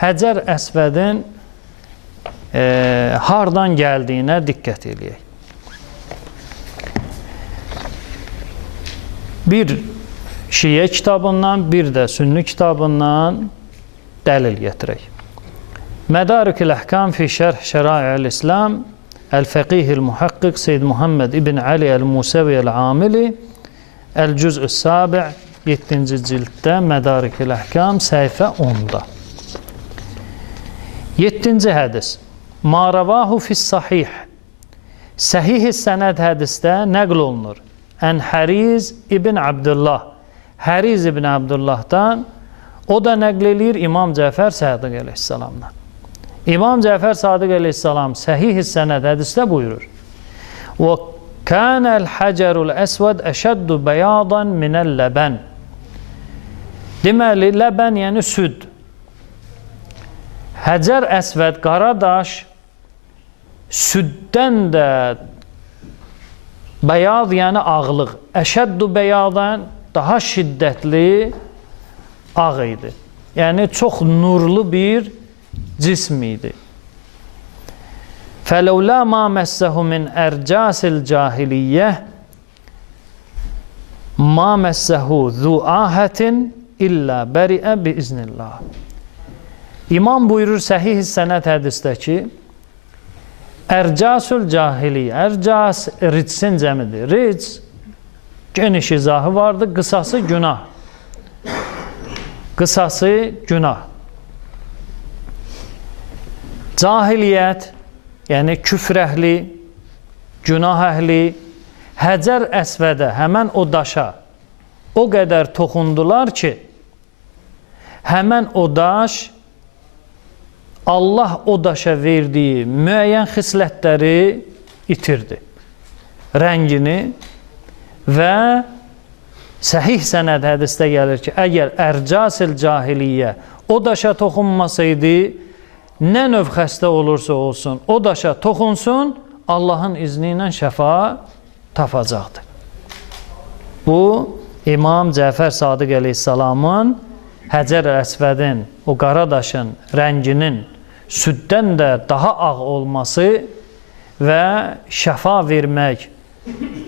Həcər Əsvədin hardan gəldiyinə diqqət edək. Bir Şiə kitabından, bir də Sünni kitabından dəlil gətirək. Mədarikül Əhkam fi Şərh Şəra'i'l İslam El-Fəqih el-Muhaqqiq Seyyid Muhammed ibn Ali el-Musavi el-Amili El-Cüz-ü Sabi' 7-ci cilddə Mədarikül Əhkam səhifə 10-da. 7-ci hədis. Ma ravahu fis-sahih. Səhih sənəd hədisdə nəql olunur. Ən Həriz ibn Abdullah. Həriz ibn Abdullahdan o da nəql eləyir İmam Cəfər Sadiq əleyhissalamdan. İmam Cəfər Sadiq əleyhissalam səhih sənəd hədisdə buyurur. Və kânəl həcərul əsvəd əşəddu bəyadan minəl ləbən. Deməli, ləbən yəni süd. Həcər Əsvəd, qara daş süddən də bəyad yəni ağlıq. Əşəddu bəyadan daha şiddətli ağ idi. Yəni çox nurlu bir cism idi. Fələvlə ma məssəhu min ərcasil cahiliyyəh ma məssəhu zu ahətin illə bəriə biiznillah. İmam buyurur səhih sənəd hədisdə ki, ərcasul cahiliyyə, ərcas ritsin cəmidir. Ric geniş izahı vardır, qısası günah. Qısası günah. Cahiliyyət, yəni küfr əhli, günah əhli, Həcər Əsvədə, həmən o daşa o qədər toxundular ki, həmən o daş Allah o daşa verdiyi müəyyən xislətləri itirdi. Rəngini və səhih sənəd hədisdə gəlir ki, əgər ərcasil cahiliyyə o daşa toxunmasaydı, nə növ xəstə olursa olsun, o daşa toxunsun, Allahın izni ilə şəfa tapacaqdır. Bu, İmam Cəfər Sadiq əleyhissalamın Həcər Əsvədin, o qara daşın rənginin süddən də daha ağ olması və şəfa vermək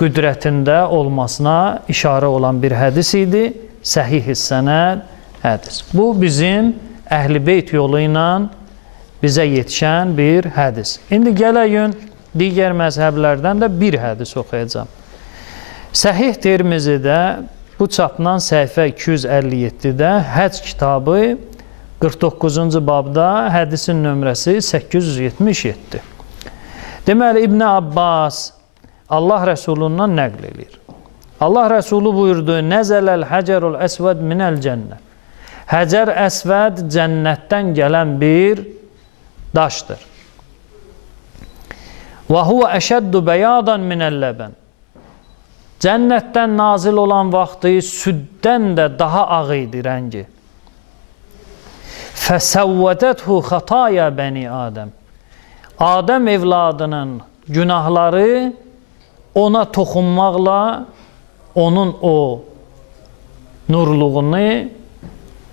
qüdrətində olmasına işarə olan bir hədis idi. Səhih sənəd hədis. Bu, bizim Əhl-i Beyt yolu ilə bizə yetişən bir hədis. İndi gələyün digər məzhəblərdən də bir hədis oxuyacağım. Səhih Tirmizidə bu çapdan səhifə 257-də Həcc kitabı 49-cu babda hədisin nömrəsi 877. Deməli, İbn Abbas Allah Rəsulundan nəql edir. Allah Rəsulu buyurdu, Nəzələl həcərul əsvəd minəl cənnət. Həcər Əsvəd cənnətdən gələn bir daşdır. Və huvə əşəddu bəyadan minəl ləbən. Cənnətdən nazil olan vaxtı süddən də daha ağ idi rəngi. Fəsəvvədəthu xataya bəni Adəm. Adəm evladının günahları ona toxunmaqla onun o nurluğunu,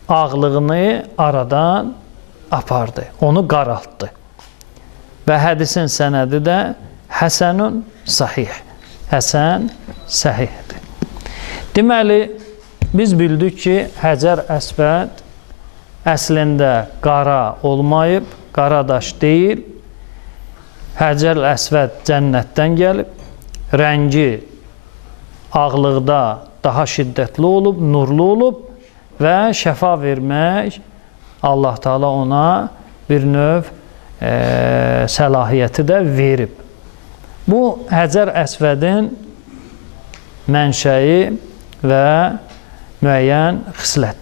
ağlığını aradan apardı. Onu qaraltdı. Və hədisin sənədi də Həsənun sahih. Həsən səhihdir. Deməli, biz bildik ki, Həcər Əsvəd əslində qara olmayıb, qara daş deyil. Həcər Əsvəd cənnətdən gəlib, rəngi ağlıqda daha şiddətli olub, nurlu olub və şəfa vermək Allah Teala ona bir növ səlahiyyəti də verib. Bu, Həcər Əsvədin mənşəyi və müəyyən xislətdir.